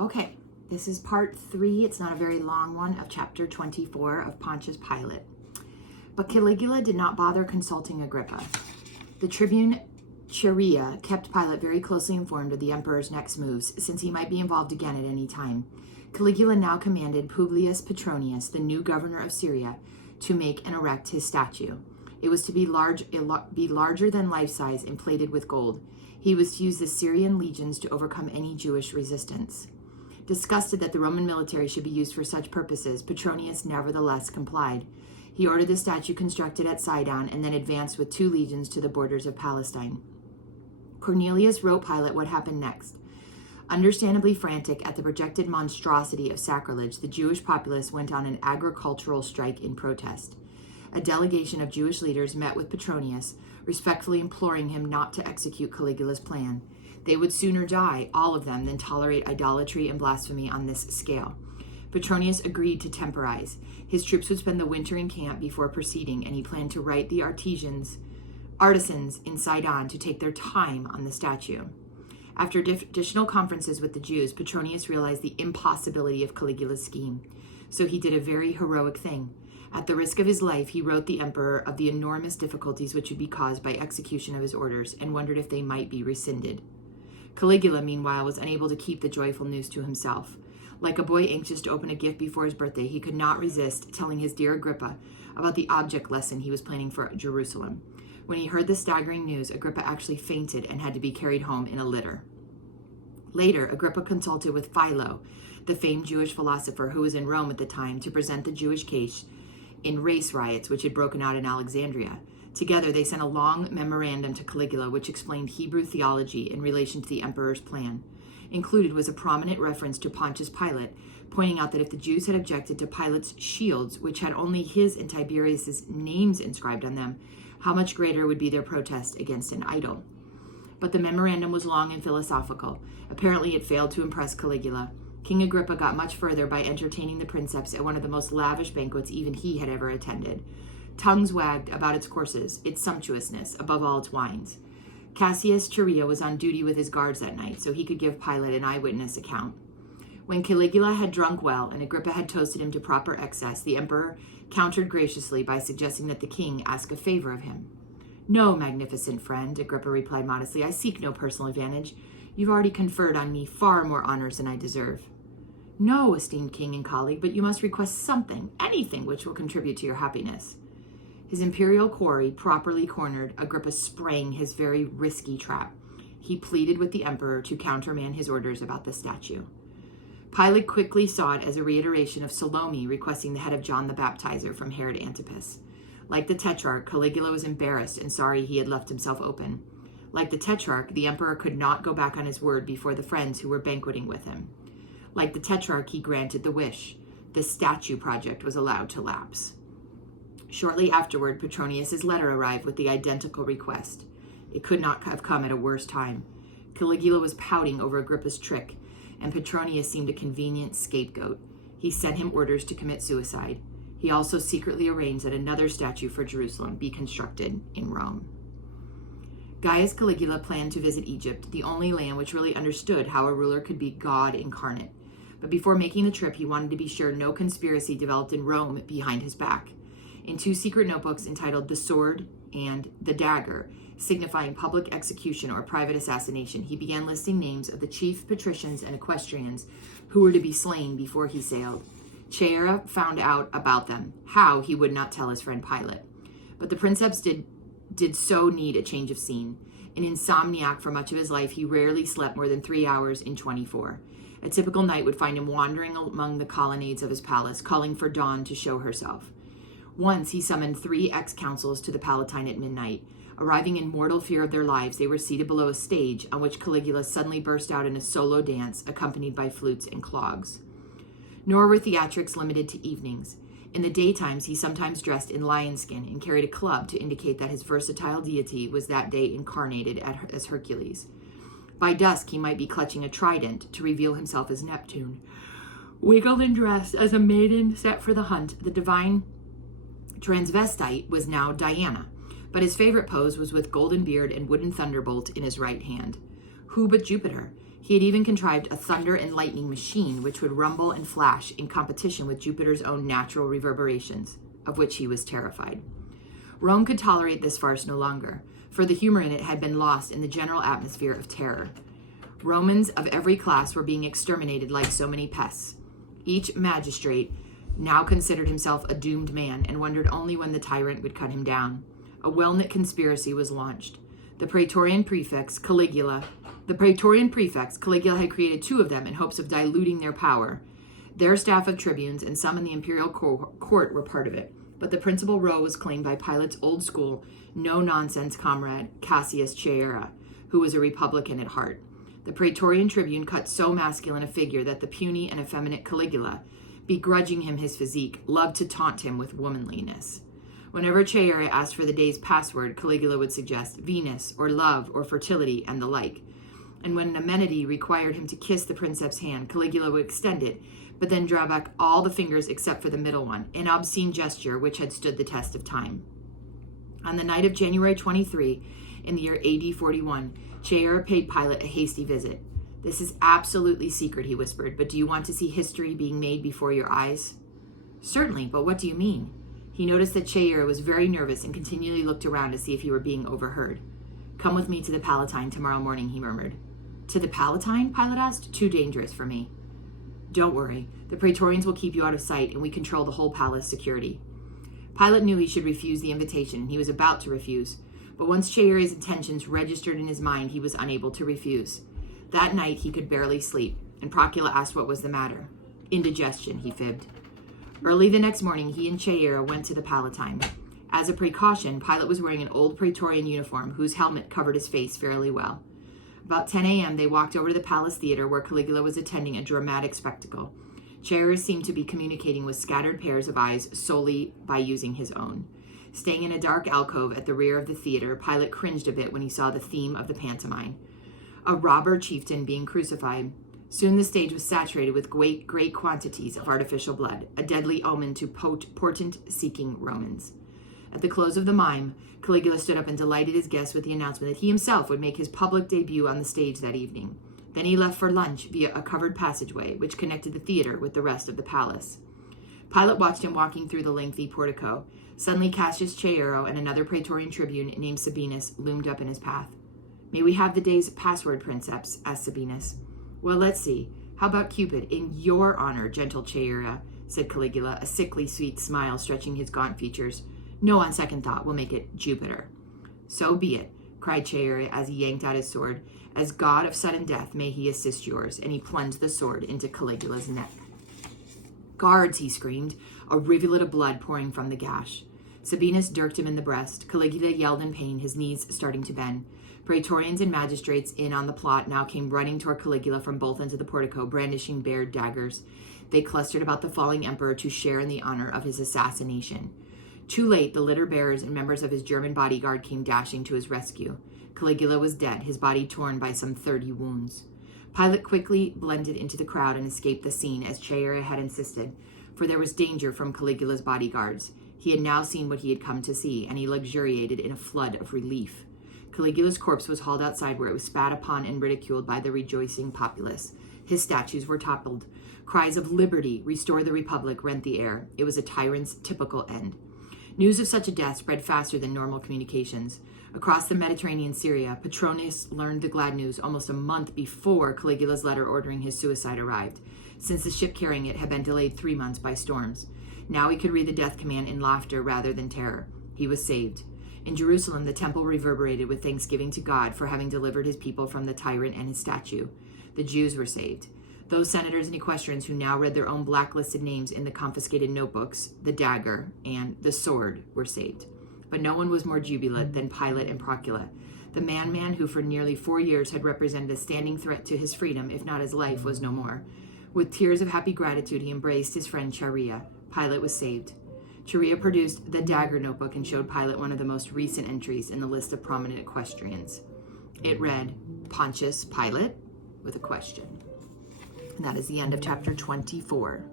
Okay, this is part 3. It's not a very long one of chapter 24 of Pontius Pilate. But Caligula did not bother consulting Agrippa. The tribune Chaerea kept Pilate very closely informed of the emperor's next moves, since he might be involved again at any time. Caligula now commanded Publius Petronius, the new governor of Syria, to make and erect his statue. It was to be larger than life-size and plated with gold. He was to use the Syrian legions to overcome any Jewish resistance. Disgusted that the Roman military should be used for such purposes, Petronius nevertheless complied. He ordered the statue constructed at Sidon and then advanced with 2 legions to the borders of Palestine. Cornelius wrote Pilate what happened next. Understandably frantic at the projected monstrosity of sacrilege, the Jewish populace went on an agricultural strike in protest. A delegation of Jewish leaders met with Petronius, respectfully imploring him not to execute Caligula's plan. They would sooner die, all of them, than tolerate idolatry and blasphemy on this scale. Petronius agreed to temporize. His troops would spend the winter in camp before proceeding, and he planned to write the artisans in Sidon to take their time on the statue. After additional conferences with the Jews, Petronius realized the impossibility of Caligula's scheme. So he did a very heroic thing. At the risk of his life, he wrote the emperor of the enormous difficulties which would be caused by execution of his orders and wondered if they might be rescinded. Caligula, meanwhile, was unable to keep the joyful news to himself. Like a boy anxious to open a gift before his birthday, he could not resist telling his dear Agrippa about the object lesson he was planning for Jerusalem. When he heard the staggering news, Agrippa actually fainted and had to be carried home in a litter. Later, Agrippa consulted with Philo, the famed Jewish philosopher who was in Rome at the time, to present the Jewish case in race riots which had broken out in Alexandria. Together, they sent a long memorandum to Caligula which explained Hebrew theology in relation to the emperor's plan. Included was a prominent reference to Pontius Pilate, pointing out that if the Jews had objected to Pilate's shields, which had only his and Tiberius's names inscribed on them, how much greater would be their protest against an idol. But the memorandum was long and philosophical. Apparently, it failed to impress Caligula. King Agrippa got much further by entertaining the princeps at one of the most lavish banquets even he had ever attended. Tongues wagged about its courses, its sumptuousness, above all its wines. Cassius Chaerea was on duty with his guards that night, so he could give Pilate an eyewitness account. When Caligula had drunk well and Agrippa had toasted him to proper excess, the emperor countered graciously by suggesting that the king ask a favor of him. "No, magnificent friend," Agrippa replied modestly. "I seek no personal advantage. You've already conferred on me far more honors than I deserve." "No, esteemed king and colleague, but you must request something, anything which will contribute to your happiness." His imperial quarry properly cornered, Agrippa sprang his very risky trap. He pleaded with the emperor to countermand his orders about the statue. Pilate quickly saw it as a reiteration of Salome requesting the head of John the Baptizer from Herod Antipas. Like the Tetrarch, Caligula was embarrassed and sorry he had left himself open. Like the Tetrarch, the emperor could not go back on his word before the friends who were banqueting with him. Like the Tetrarch, he granted the wish. The statue project was allowed to lapse. Shortly afterward, Petronius's letter arrived with the identical request. It could not have come at a worse time. Caligula was pouting over Agrippa's trick, and Petronius seemed a convenient scapegoat. He sent him orders to commit suicide. He also secretly arranged that another statue for Jerusalem be constructed in Rome. Gaius Caligula planned to visit Egypt, the only land which really understood how a ruler could be God incarnate. But before making the trip, he wanted to be sure no conspiracy developed in Rome behind his back. In 2 secret notebooks entitled The Sword and The Dagger, signifying public execution or private assassination, he began listing names of the chief patricians and equestrians who were to be slain before he sailed. Chaerea found out about them. How, he would not tell his friend Pilate. But the princeps did so need a change of scene. An insomniac for much of his life, he rarely slept more than 3 hours in 24. A typical night would find him wandering among the colonnades of his palace, calling for dawn to show herself. Once he summoned 3 ex-consuls to the Palatine at midnight. Arriving in mortal fear of their lives, they were seated below a stage on which Caligula suddenly burst out in a solo dance accompanied by flutes and clogs. Nor were theatrics limited to evenings. In the daytimes, he sometimes dressed in lion skin and carried a club to indicate that his versatile deity was that day incarnated as Hercules. By dusk, he might be clutching a trident to reveal himself as Neptune. Wiggled and dressed as a maiden set for the hunt, the divine transvestite was now Diana, but his favorite pose was with golden beard and wooden thunderbolt in his right hand. Who but Jupiter? He had even contrived a thunder and lightning machine which would rumble and flash in competition with Jupiter's own natural reverberations, of which he was terrified. Rome could tolerate this farce no longer, for the humor in it had been lost in the general atmosphere of terror. Romans of every class were being exterminated like so many pests. Each magistrate now considered himself a doomed man and wondered only when the tyrant would cut him down. A well-knit conspiracy was launched. The praetorian prefects, Caligula had created 2 of them in hopes of diluting their power. Their staff of tribunes and some in the imperial court were part of it, but the principal role was claimed by Pilate's old school, no-nonsense comrade, Cassius Chaera, who was a Republican at heart. The praetorian tribune cut so masculine a figure that the puny and effeminate Caligula, begrudging him his physique, loved to taunt him with womanliness. Whenever Chaera asked for the day's password, Caligula would suggest Venus, or love, or fertility, and the like. And when an amenity required him to kiss the princeps' hand, Caligula would extend it, but then draw back all the fingers except for the middle one, an obscene gesture which had stood the test of time. On the night of January 23, in the year AD 41, Chaera paid Pilate a hasty visit. "This is absolutely secret," he whispered, "but do you want to see history being made before your eyes?" "Certainly, but what do you mean?" He noticed that Chaera was very nervous and continually looked around to see if he were being overheard. "Come with me to the Palatine tomorrow morning," he murmured. "To the Palatine?" Pilate asked. "Too dangerous for me." "Don't worry. The praetorians will keep you out of sight, and we control the whole palace security." Pilate knew he should refuse the invitation. He was about to refuse. But once Chaera's intentions registered in his mind, he was unable to refuse. That night, he could barely sleep, and Procula asked what was the matter. "Indigestion," he fibbed. Early the next morning, he and Chaera went to the Palatine. As a precaution, Pilate was wearing an old praetorian uniform whose helmet covered his face fairly well. About 10 a.m., they walked over to the palace theater where Caligula was attending a dramatic spectacle. Chaera seemed to be communicating with scattered pairs of eyes solely by using his own. Staying in a dark alcove at the rear of the theater, Pilate cringed a bit when he saw the theme of the pantomime, a robber chieftain being crucified. Soon the stage was saturated with great quantities of artificial blood, a deadly omen to portent-seeking Romans. At the close of the mime, Caligula stood up and delighted his guests with the announcement that he himself would make his public debut on the stage that evening. Then he left for lunch via a covered passageway, which connected the theater with the rest of the palace. Pilate watched him walking through the lengthy portico. Suddenly Cassius Chaera and another praetorian tribune named Sabinus loomed up in his path. "May we have the day's password, princeps?" asked Sabinus. "Well, let's see. How about Cupid? In your honor, gentle Chaera," said Caligula, a sickly sweet smile stretching his gaunt features. "No, on second thought, we'll make it Jupiter." "So be it," cried Chaera as he yanked out his sword. "As god of sudden death, may he assist yours," and he plunged the sword into Caligula's neck. "Guards!" he screamed, a rivulet of blood pouring from the gash. Sabinus dirked him in the breast. Caligula yelled in pain, his knees starting to bend. Praetorians and magistrates in on the plot now came running toward Caligula from both ends of the portico, brandishing bared daggers. They clustered about the falling emperor to share in the honor of his assassination. Too late, the litter bearers and members of his German bodyguard came dashing to his rescue. Caligula was dead, his body torn by some 30 wounds. Pilate quickly blended into the crowd and escaped the scene, as Chaera had insisted, for there was danger from Caligula's bodyguards. He had now seen what he had come to see, and he luxuriated in a flood of relief. Caligula's corpse was hauled outside, where it was spat upon and ridiculed by the rejoicing populace. His statues were toppled. Cries of "Liberty! Restore the Republic!" rent the air. It was a tyrant's typical end. News of such a death spread faster than normal communications. Across the Mediterranean Syria, Petronius learned the glad news almost a month before Caligula's letter ordering his suicide arrived, since the ship carrying it had been delayed 3 months by storms. Now he could read the death command in laughter rather than terror. He was saved. In Jerusalem, the temple reverberated with thanksgiving to God for having delivered his people from the tyrant and his statue. The Jews were saved. Those senators and equestrians who now read their own blacklisted names in the confiscated notebooks, the dagger, and the sword, were saved. But no one was more jubilant than Pilate and Procula. The man who for nearly 4 years had represented a standing threat to his freedom, if not his life, was no more. With tears of happy gratitude, he embraced his friend Chaera. Pilate was saved. Chaera produced the dagger notebook and showed Pilate one of the most recent entries in the list of prominent equestrians. It read, Pontius Pilate, with a question. And that is the end of chapter 24.